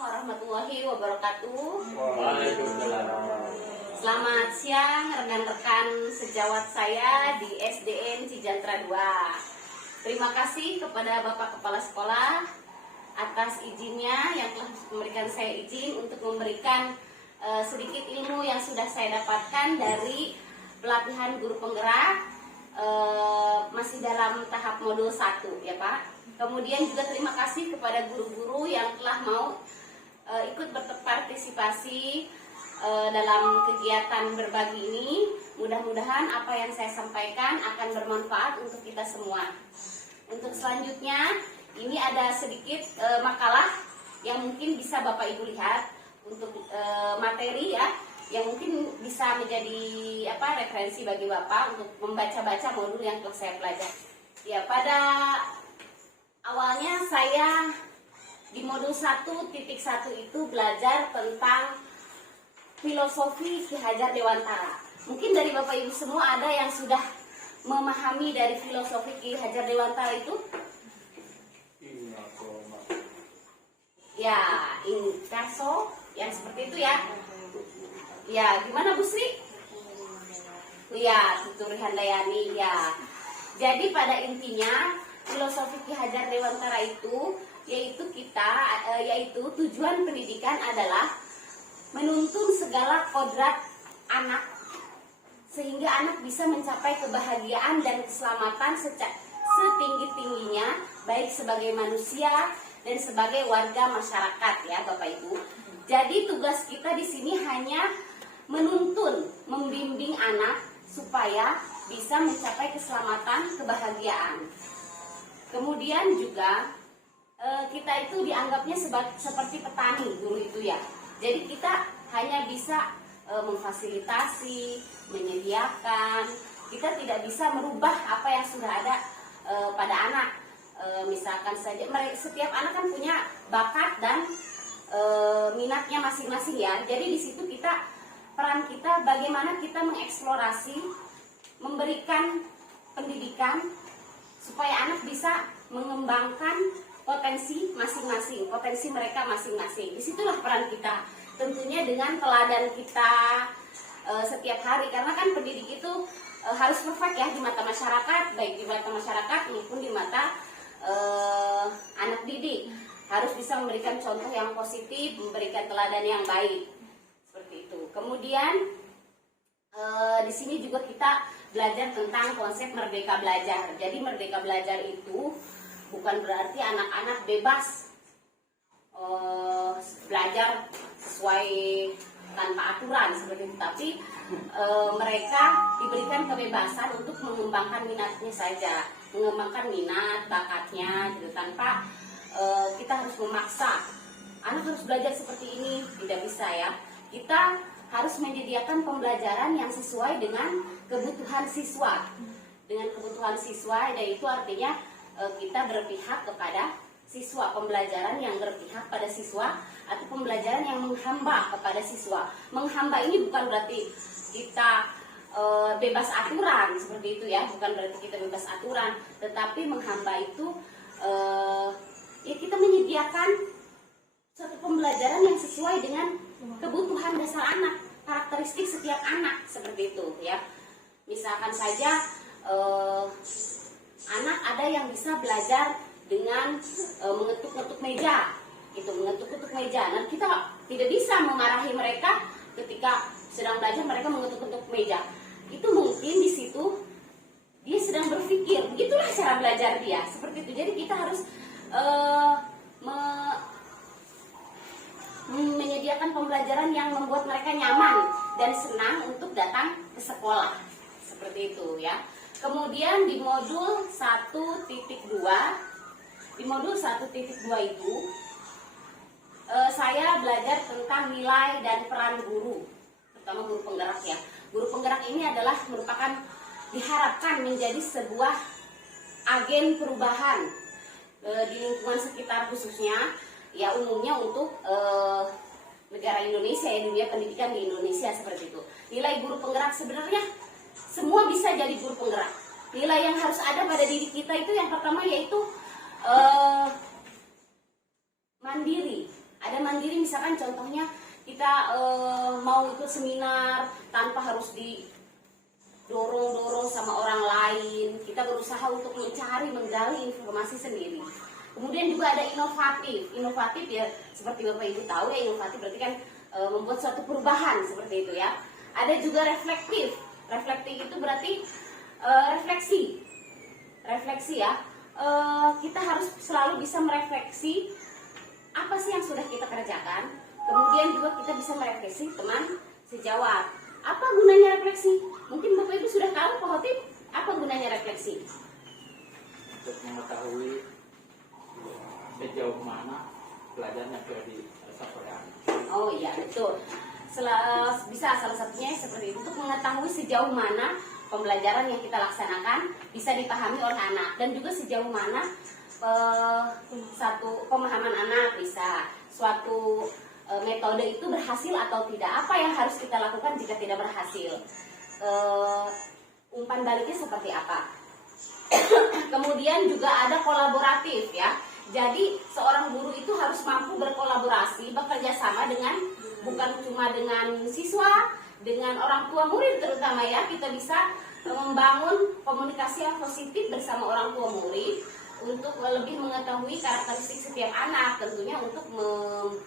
warahmatullahi wabarakatuh. Waalaikumsalam. Selamat siang rekan-rekan sejawat saya di SDN Cijantra 2. Terima kasih kepada Bapak Kepala Sekolah atas izinnya yang telah memberikan saya izin untuk memberikan sedikit ilmu yang sudah saya dapatkan dari pelatihan guru penggerak masih dalam tahap modul 1 ya Pak. Kemudian juga terima kasih kepada guru-guru yang telah mau ikut berpartisipasi dalam kegiatan berbagi ini. Mudah-mudahan apa yang saya sampaikan akan bermanfaat untuk kita semua. Untuk selanjutnya, ini ada sedikit makalah yang mungkin bisa Bapak Ibu lihat untuk materi ya, yang mungkin bisa menjadi referensi bagi Bapak untuk membaca-baca modul yang telah saya pelajari. Ya, pada awalnya saya di modul 1.1 itu belajar tentang filosofi Ki Hajar Dewantara. Mungkin dari Bapak Ibu semua ada yang sudah memahami dari filosofi Ki Hajar Dewantara itu? Ya, inverso, yang seperti itu ya. Ya, gimana Bu Sri? Ya, Tuturi Handayani ya. Jadi pada intinya filosofi Ki Hajar Dewantara itu yaitu tujuan pendidikan adalah menuntun segala kodrat anak sehingga anak bisa mencapai kebahagiaan dan keselamatan setinggi-tingginya baik sebagai manusia dan sebagai warga masyarakat ya Bapak Ibu. Jadi tugas kita di sini hanya menuntun, membimbing anak supaya bisa mencapai keselamatan, kebahagiaan. Kemudian juga kita itu dianggapnya seperti petani guru itu ya. Jadi kita hanya bisa memfasilitasi, menyediakan. Kita tidak bisa merubah apa yang sudah ada pada anak. Misalkan saja setiap anak kan punya bakat dan minatnya masing-masing ya. Jadi di situ peran kita bagaimana kita mengeksplorasi, memberikan pendidikan supaya anak bisa mengembangkan potensi masing-masing, potensi mereka masing-masing. Disitulah peran kita, tentunya dengan teladan kita setiap hari, karena kan pendidik itu harus perfect ya di mata masyarakat, baik di mata masyarakat maupun di mata anak didik. Harus bisa memberikan contoh yang positif, memberikan teladan yang baik, seperti itu. Kemudian di sini juga kita belajar tentang konsep merdeka belajar. Jadi merdeka belajar itu bukan berarti anak-anak bebas belajar sesuai tanpa aturan seperti itu, tapi mereka diberikan kebebasan untuk mengembangkan minatnya saja, mengembangkan minat bakatnya gitu, tanpa kita harus memaksa anak harus belajar seperti ini, tidak bisa ya. Kita harus menyediakan pembelajaran yang sesuai dengan kebutuhan siswa. Dengan kebutuhan siswa, yaitu artinya kita berpihak kepada siswa, pembelajaran yang berpihak pada siswa atau pembelajaran yang menghamba kepada siswa. Menghamba ini bukan berarti kita bebas aturan seperti itu ya, bukan berarti kita bebas aturan, tetapi menghamba itu ya kita menyediakan suatu pembelajaran yang sesuai dengan kebutuhan dasar anak, karakteristik setiap anak seperti itu ya. Misalkan saja anak ada yang bisa belajar dengan mengetuk-ngetuk meja, gitu, mengetuk-ngetuk meja. Nah, kita tidak bisa memarahi mereka ketika sedang belajar mereka mengetuk-ngetuk meja. Itu mungkin di situ dia sedang berpikir, begitulah cara belajar dia, seperti itu. Jadi kita harus menyediakan pembelajaran yang membuat mereka nyaman dan senang untuk datang ke sekolah, seperti itu ya. Kemudian di modul 1.2, itu saya belajar tentang nilai dan peran guru, terutama guru penggerak ya. Guru penggerak ini adalah merupakan diharapkan menjadi sebuah agen perubahan di lingkungan sekitar khususnya, ya umumnya untuk negara Indonesia ya, dunia pendidikan di Indonesia seperti itu. Nilai guru penggerak sebenarnya semua bisa jadi guru penggerak. Nilai yang harus ada pada diri kita itu yang pertama yaitu mandiri. Ada mandiri misalkan contohnya kita mau ikut seminar tanpa harus didorong-dorong sama orang lain, kita berusaha untuk mencari, menggali informasi sendiri. Kemudian juga ada inovatif ya, seperti Bapak Ibu tahu ya, inovatif berarti kan membuat suatu perubahan seperti itu ya. Ada juga reflektif itu berarti refleksi ya. Kita harus selalu bisa merefleksi apa sih yang sudah kita kerjakan. Kemudian juga kita bisa merefleksi teman sejawat. Apa gunanya refleksi? Mungkin Bapak Ibu sudah tahu Pak Hotip, apa gunanya refleksi? Untuk mengetahui sejauh mana pelajaran yang sudah disampaikan. Oh iya betul. Bisa salah satunya seperti itu, untuk mengetahui sejauh mana pembelajaran yang kita laksanakan bisa dipahami oleh anak, dan juga sejauh mana satu pemahaman anak, bisa suatu metode itu berhasil atau tidak, apa yang harus kita lakukan jika tidak berhasil, umpan baliknya seperti apa. Kemudian juga ada kolaboratif ya. Jadi seorang guru itu harus mampu berkolaborasi, bekerja sama dengan, bukan cuma dengan siswa, dengan orang tua murid terutama ya. Kita bisa membangun komunikasi yang positif bersama orang tua murid untuk lebih mengetahui karakteristik setiap anak, tentunya untuk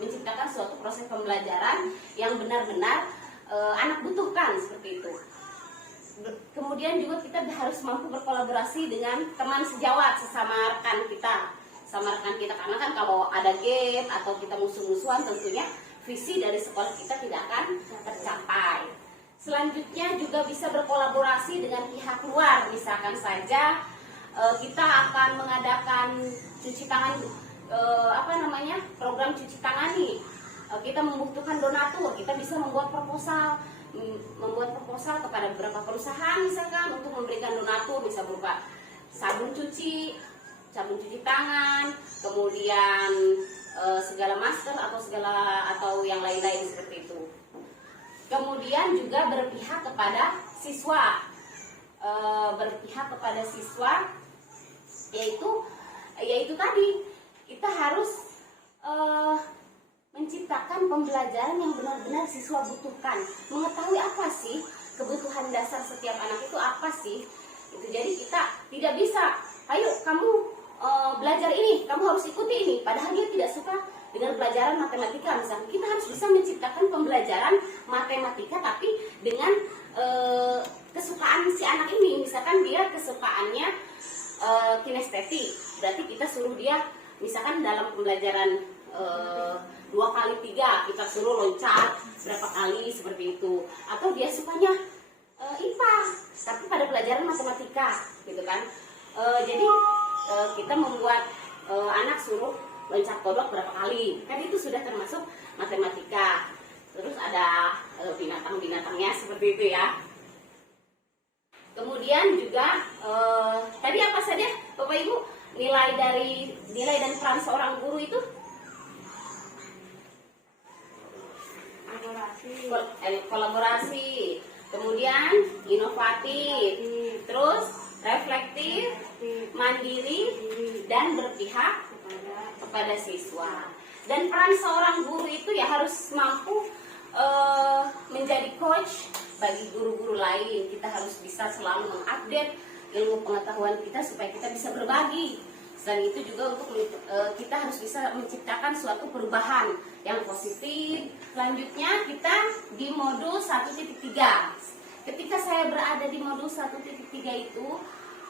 menciptakan suatu proses pembelajaran yang benar-benar anak butuhkan seperti itu. Kemudian juga kita harus mampu berkolaborasi dengan teman sejawat, sesama rekan kita, karena kan kalau ada gap atau kita musuh-musuhan, tentunya visi dari sekolah kita tidak akan tercapai. Selanjutnya juga bisa berkolaborasi dengan pihak luar, misalkan saja kita akan mengadakan cuci tangan, program cuci tangan nih. Kita membutuhkan donatur, kita bisa membuat proposal kepada beberapa perusahaan misalkan untuk memberikan donatur, bisa berupa sabun cuci tangan, kemudian segala masker atau yang lain-lain seperti itu. Kemudian juga berpihak kepada siswa, yaitu tadi kita harus menciptakan pembelajaran yang benar-benar siswa butuhkan, mengetahui apa sih kebutuhan dasar setiap anak itu apa sih. Itu jadi kita tidak bisa, ayo kamu belajar ini, kamu harus ikuti ini, padahal dia tidak suka dengan pelajaran matematika misalnya. Kita harus bisa menciptakan pembelajaran matematika tapi dengan kesukaan si anak ini. Misalkan dia kesukaannya kinestetik, berarti kita suruh dia misalkan dalam pembelajaran 2x3 kita suruh loncat berapa kali seperti itu. Atau dia sukanya IPA tapi pada pelajaran matematika gitu kan. Jadi kita membuat anak suruh loncat kodok berapa kali, kan itu sudah termasuk matematika. Terus ada binatang-binatangnya seperti itu ya. Kemudian juga tadi apa saja Bapak Ibu, nilai dan peran seorang guru itu kolaborasi, kemudian inovatif, terus reflektif, mandiri, dan berpihak kepada siswa. Dan peran seorang guru itu ya harus mampu menjadi coach bagi guru-guru lain. Kita harus bisa selalu mengupdate ilmu pengetahuan kita supaya kita bisa berbagi. Selain itu juga untuk kita harus bisa menciptakan suatu perubahan yang positif. Selanjutnya kita di modul 1.3. Ketika saya berada di modul 1.3 itu,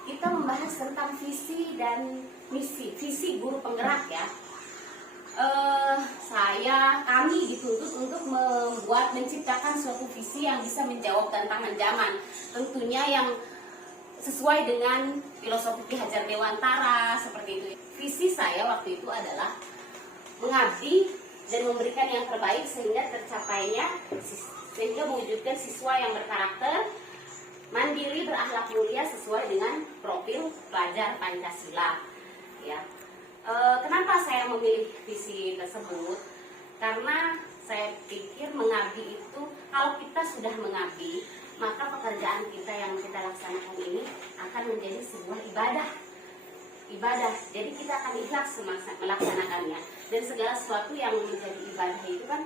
kita membahas tentang visi dan misi, visi guru penggerak ya. Kami dituntut untuk menciptakan suatu visi yang bisa menjawab tantangan zaman, tentunya yang sesuai dengan filosofi Ki Hajar Dewantara seperti itu. Visi saya waktu itu adalah mengabdi dan memberikan yang terbaik sehingga mewujudkan siswa yang berkarakter, mandiri, berakhlak mulia sesuai dengan profil pelajar Pancasila. Ya. Kenapa saya memilih visi tersebut? Karena saya pikir mengabdi itu, kalau kita sudah mengabdi, maka pekerjaan kita yang kita laksanakan ini akan menjadi sebuah ibadah. ibadah. Jadi kita akan ikhlas melaksanakannya. Dan segala sesuatu yang menjadi ibadah itu kan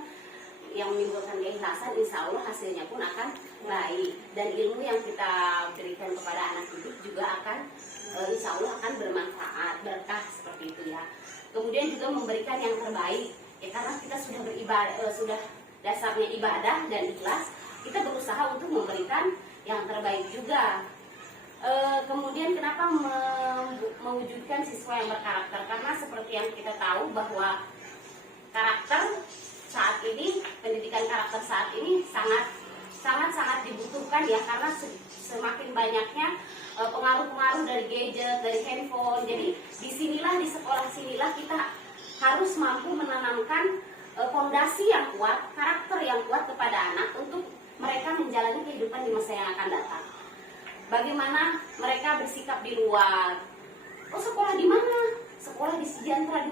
yang menimbulkan keikhlasan, insya Allah hasilnya pun akan baik. Dan ilmu yang kita berikan kepada anak didik juga akan insya Allah akan bermanfaat, berkah seperti itu ya. Kemudian juga memberikan yang terbaik ya, karena kita sudah beribadah, sudah dasarnya ibadah dan ikhlas, kita berusaha untuk memberikan yang terbaik juga. Kemudian kenapa mewujudkan siswa yang berkarakter? Karena seperti yang kita tahu bahwa karakter saat ini, pendidikan karakter saat ini sangat dibutuhkan ya, karena semakin banyaknya pengaruh-pengaruh dari gadget, dari handphone. Jadi di sekolah sinilah kita harus mampu menanamkan fondasi yang kuat, karakter yang kuat kepada anak untuk mereka menjalani kehidupan di masa yang akan datang. Bagaimana mereka bersikap di luar. Oh, sekolah di mana? Sekolah di Sejahtera 2.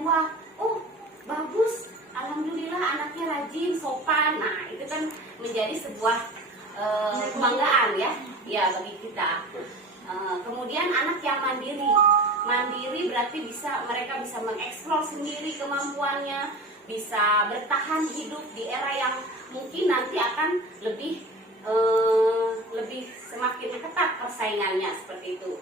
Oh, bagus. Alhamdulillah anaknya rajin, sopan. Nah, itu kan menjadi sebuah kebanggaan ya bagi kita. Kemudian anak yang mandiri berarti mereka bisa mengeksplor sendiri kemampuannya, bisa bertahan hidup di era yang mungkin nanti akan lebih semakin ketat persaingannya seperti itu.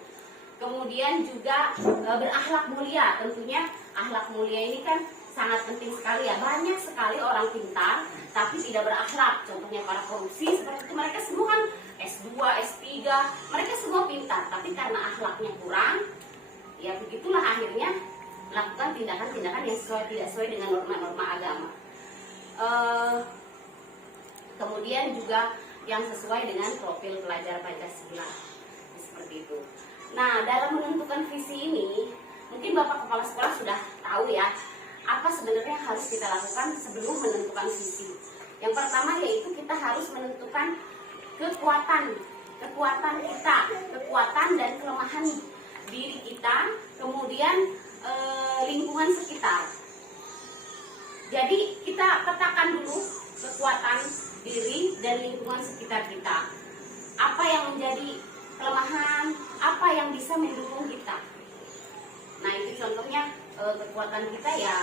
Kemudian juga berakhlak mulia. Tentunya akhlak mulia ini kan sangat penting sekali ya. Banyak sekali orang pintar tapi tidak berakhlak. Contohnya para korupsi seperti itu, mereka semua kan S2, S3, mereka semua pintar, tapi karena akhlaknya kurang, ya begitulah akhirnya melakukan tindakan-tindakan yang tidak sesuai dengan norma-norma agama. Kemudian juga yang sesuai dengan profil pelajar Pancasila, seperti itu. Nah, dalam menentukan visi ini, mungkin Bapak Kepala Sekolah sudah tahu ya, apa sebenarnya yang harus kita lakukan sebelum menentukan visi. Yang pertama yaitu kita harus menentukan kekuatan kita, kekuatan dan kelemahan diri kita, kemudian lingkungan sekitar. Jadi kita petakan dulu kekuatan diri dan lingkungan sekitar kita. Apa yang menjadi kelemahan, apa yang bisa mendukung kita. Nah, itu contohnya kekuatan kita ya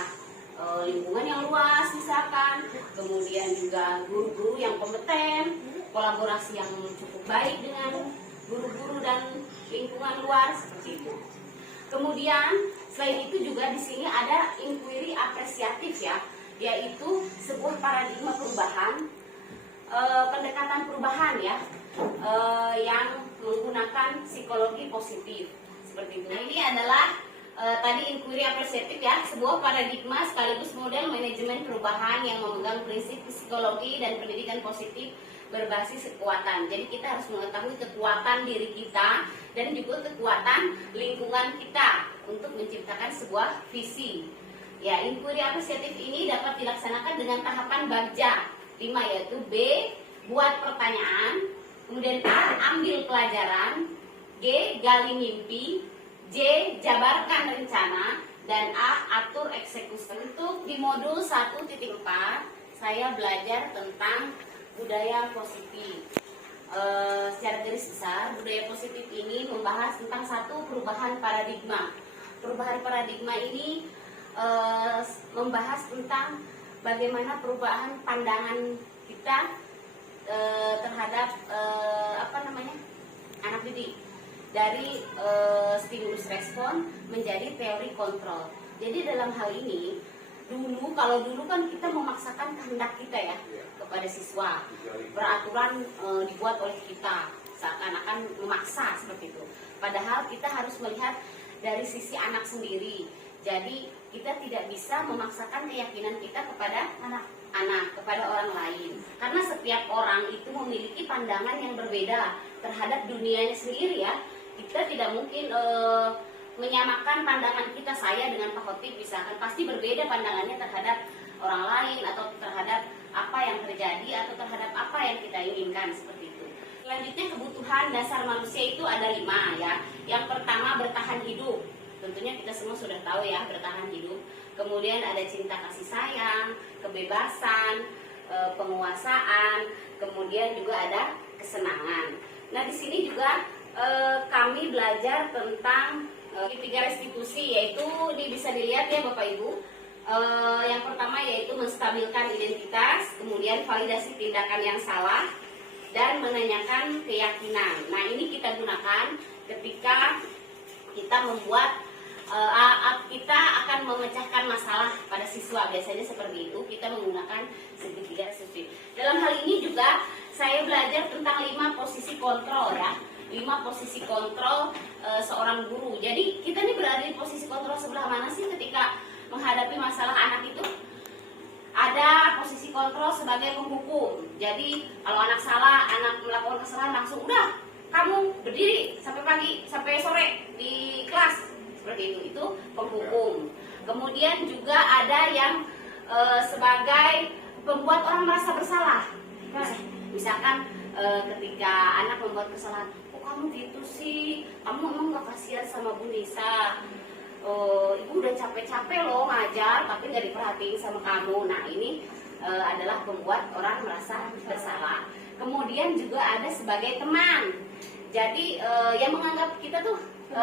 lingkungan yang luas misalkan, kemudian juga guru-guru yang kompeten, kolaborasi yang cukup baik dengan guru-guru dan lingkungan luar seperti itu. Kemudian selain itu juga di sini ada inquiry apresiatif ya, yaitu sebuah paradigma perubahan, pendekatan perubahan ya, yang menggunakan psikologi positif seperti itu. Nah, ini adalah tadi inquiry apresiatif ya, sebuah paradigma sekaligus model manajemen perubahan yang memegang prinsip psikologi dan pendidikan positif berbasis kekuatan. Jadi kita harus mengetahui kekuatan diri kita dan juga kekuatan lingkungan kita untuk menciptakan sebuah visi. Ya, inquiry apresiatif ini dapat dilaksanakan dengan tahapan bagja 5, yaitu B, buat pertanyaan, kemudian A, ambil pelajaran, G, gali mimpi, J, jabarkan rencana, dan A, atur eksekusi. Untuk di modul 1.4 saya belajar tentang budaya positif. Secara garis besar, budaya positif ini membahas tentang satu perubahan paradigma. Perubahan paradigma ini membahas tentang bagaimana perubahan pandangan kita terhadap anak didik, dari stimulus respon menjadi teori kontrol. Jadi dalam hal ini kalau dulu kan kita memaksakan kehendak kita ya kepada siswa, peraturan dibuat oleh kita seakan-akan memaksa seperti itu. Padahal kita harus melihat dari sisi anak sendiri. Jadi kita tidak bisa memaksakan keyakinan kita kepada anak, kepada orang lain. Karena setiap orang itu memiliki pandangan yang berbeda terhadap dunianya sendiri ya. Kita tidak mungkin menyamakan pandangan kita, saya dengan Pak Khotib misalkan, pasti berbeda pandangannya terhadap orang lain atau terhadap apa yang terjadi atau terhadap apa yang kita inginkan seperti itu. Selanjutnya kebutuhan dasar manusia itu ada 5 ya. Yang pertama bertahan hidup. Tentunya kita semua sudah tahu ya, bertahan hidup. Kemudian ada cinta kasih sayang, kebebasan, penguasaan, kemudian juga ada kesenangan. Nah, di sini juga kami belajar tentang Tiga restitusi, yaitu bisa dilihat ya Bapak Ibu. Yang pertama yaitu menstabilkan identitas, kemudian validasi tindakan yang salah, dan menanyakan keyakinan. Nah, ini kita gunakan ketika kita membuat kita akan memecahkan masalah pada siswa. Biasanya seperti itu, kita menggunakan segitiga restitusi. Dalam hal ini juga saya belajar tentang 5 posisi kontrol ya. 5 posisi kontrol seorang guru. Jadi kita nih berada di posisi kontrol sebelah mana sih ketika menghadapi masalah anak itu? Ada posisi kontrol sebagai penghukum. Jadi kalau anak salah, anak melakukan kesalahan, langsung udah kamu berdiri sampai pagi, sampai sore di kelas. Seperti itu penghukum. Kemudian juga ada yang sebagai pembuat orang merasa bersalah. Misalkan ketika anak membuat kesalahan, kok kamu gitu sih, kamu emang gak kasihan sama Bu Nisa, ibu udah capek-capek loh ngajar tapi gak diperhatiin sama kamu. Nah, ini adalah membuat orang merasa bersalah. Kemudian juga ada sebagai teman. Jadi yang menganggap kita tuh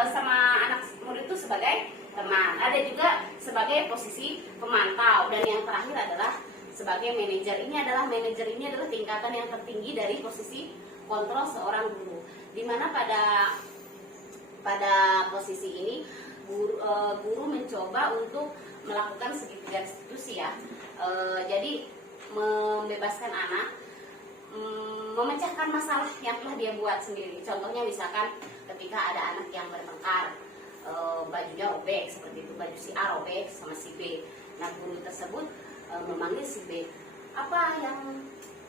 sama anak murid itu sebagai teman. Ada juga sebagai posisi pemantau. Dan yang terakhir adalah sebagai manajer. Ini adalah tingkatan yang tertinggi dari posisi kontrol seorang guru. Dimana pada posisi ini guru mencoba untuk melakukan segitiga restitusi ya. Jadi membebaskan anak, memecahkan masalah yang telah dia buat sendiri. Contohnya misalkan ketika ada anak yang bertengkar, bajunya robek seperti itu, baju si A robek sama si B. Nah, guru tersebut memanggil si B, apa yang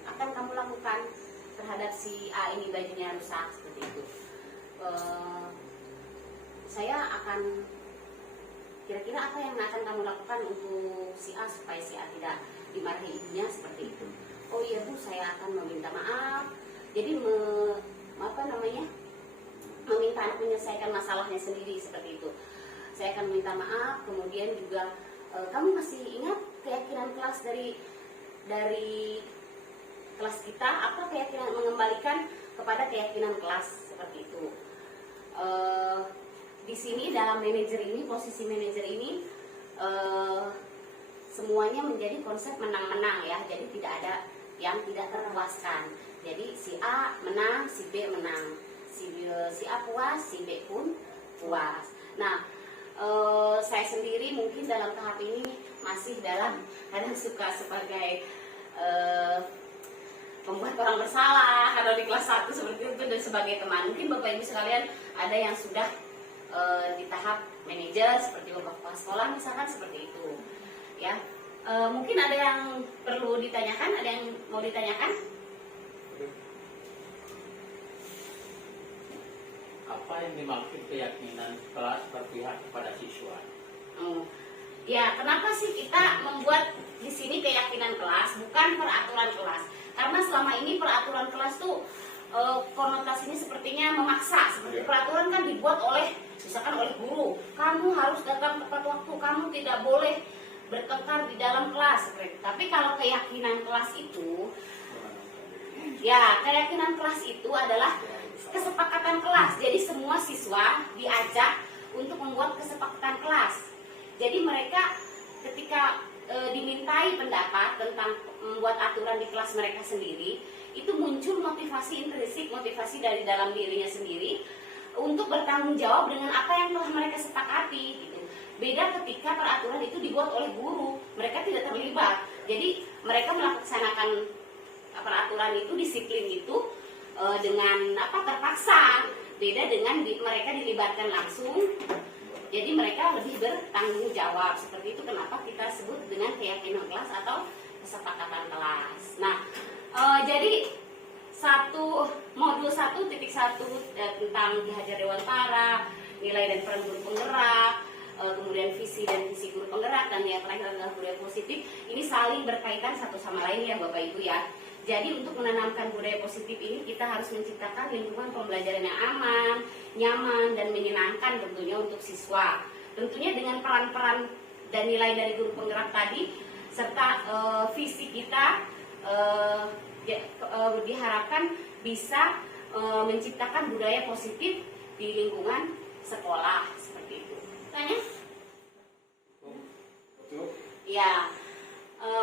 akan kamu lakukan terhadap si A ini, bajunya rusak seperti itu? Saya akan, kira-kira apa yang akan kamu lakukan untuk si A supaya si A tidak dimarahi ibunya seperti itu? Oh iya Bu, saya akan meminta maaf. Jadi meminta anak menyelesaikan masalahnya sendiri seperti itu. Saya akan minta maaf. Kemudian juga kamu masih ingat keyakinan kelas dari kelas kita? Apa keyakinan, mengembalikan kepada keyakinan kelas seperti itu. Di sini dalam manajer ini, posisi manajer ini semuanya menjadi konsep menang-menang ya. Jadi tidak ada yang tidak terpuaskan. Jadi si A menang, si B menang, si A puas, si B pun puas. Nah, saya sendiri mungkin dalam tahap ini masih kadang suka sebagai membuat orang bersalah kalau di kelas 1 seperti itu, dan sebagai teman. Mungkin Bapak Ibu sekalian ada yang sudah di tahap manajer seperti Bapak kepala sekolah misalkan seperti itu ya. Mungkin ada yang perlu ditanyakan, ada yang mau ditanyakan? Apa yang dimaksud keyakinan kelas berpihak kepada siswa? Ya, kenapa sih kita membuat di sini keyakinan kelas, bukan peraturan kelas? Karena selama ini peraturan kelas tuh konotasinya sepertinya memaksa. Seperti peraturan kan dibuat misalkan oleh guru. Kamu harus datang tepat waktu, kamu tidak boleh bertengkar di dalam kelas seperti itu. Tapi kalau keyakinan kelas itu, ya keyakinan kelas itu adalah kesepakatan kelas. Jadi semua siswa diajak untuk membuat kesepakatan kelas. Jadi mereka ketika dimintai pendapat tentang membuat aturan di kelas mereka sendiri, itu muncul motivasi intrinsik, motivasi dari dalam dirinya sendiri untuk bertanggung jawab dengan apa yang telah mereka sepakati gitu. Beda ketika peraturan itu dibuat oleh guru, mereka tidak terlibat. Jadi mereka melaksanakan peraturan itu, disiplin itu dengan terpaksa. Beda dengan mereka dilibatkan langsung. Jadi mereka lebih bertanggung jawab. Seperti itu kenapa kita sebut dengan keyakinan kelas atau kesepakatan kelas. Nah, jadi modul 1.1 tentang Ki Hajar Dewantara, nilai dan peran guru penggerak, kemudian visi dan misi guru penggerak, dan yang terakhir adalah budaya positif. Ini saling berkaitan satu sama lain ya Bapak Ibu ya. Jadi untuk menanamkan budaya positif ini kita harus menciptakan lingkungan pembelajaran yang aman, nyaman, dan menyenangkan tentunya untuk siswa. Tentunya dengan peran-peran dan nilai dari guru penggerak tadi, serta visi kita diharapkan bisa menciptakan budaya positif di lingkungan sekolah seperti itu. Tanya? Ya.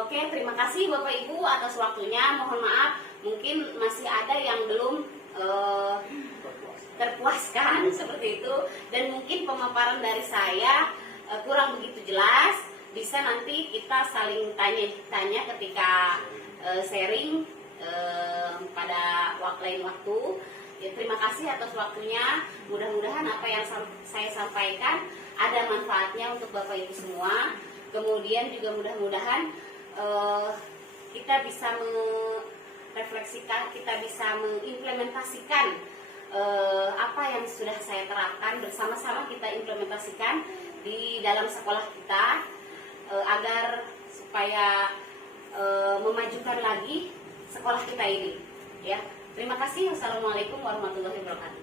Oke, terima kasih Bapak Ibu atas waktunya. Mohon maaf, mungkin masih ada yang belum terpuaskan seperti itu, dan mungkin pemaparan dari saya kurang begitu jelas. Bisa nanti kita saling tanya ketika sharing pada lain waktu. Ya, terima kasih atas waktunya. Mudah-mudahan apa yang saya sampaikan ada manfaatnya untuk Bapak Ibu semua. Kemudian juga mudah-mudahan kita bisa merefleksikan, kita bisa mengimplementasikan apa yang sudah saya terapkan, bersama-sama kita implementasikan di dalam sekolah kita agar supaya memajukan lagi sekolah kita ini. Ya, terima kasih. Wassalamualaikum warahmatullahi wabarakatuh.